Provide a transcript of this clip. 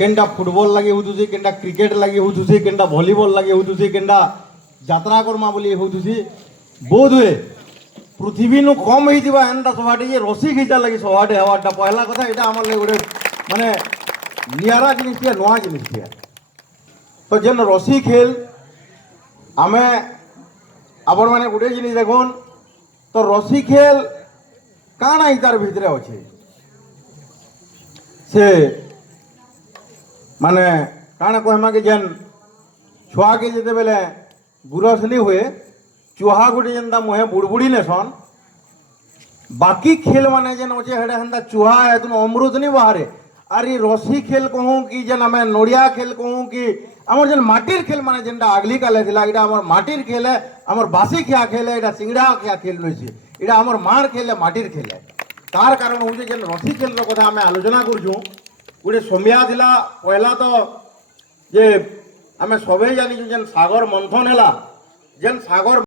केनटा football लगे होतुसी केनटा cricket लगे होतुसी केनटा volleyball लगे होतुसी केनटा यात्रा करमा बोली होतुसी बोध हुए पृथ्वी नु कम होइतिबा एंता सभाटे जे रसी खींचा लगी सभाटे हवाटा पहला कथा एटा हमर ले गोटे माने नियारा जिनिस टिया नवा जिनिस टिया तो जेन रसी खेल आमे आपण माने गोटे जिनिस देखुन तो रसी खेल काना इतार भितरे अच्छे से माने काना कहमा कि जेन छुआ के जेते बेले गुरस नहीं हुए चूहा गुटे जेनता मुहे बुड़बुड़ी नेसन बाकी खेल माने जेन अच्छे हेडे हेन्ता चूहा है तुम अमृत नहीं बाहरे अरे रसी खेल कहूँ कि जेन आम नड़िया खेल कहूँ कि आमर जेन माटिर खेल माने जेनटा आगली काले थिला इटा आमर माटिर खेल है आमर बासी खिया खेल है इटा सिंगड़ा खिया खेल रही इटा आमर मार खेल है माटिर खेल है तार कारण हूँ जेन रसी खेल कथा आम आलोचना करूँ गोटे समिया थिला पहला तो जे आम सबे जानी जेन सागर मंथन है जेन सागर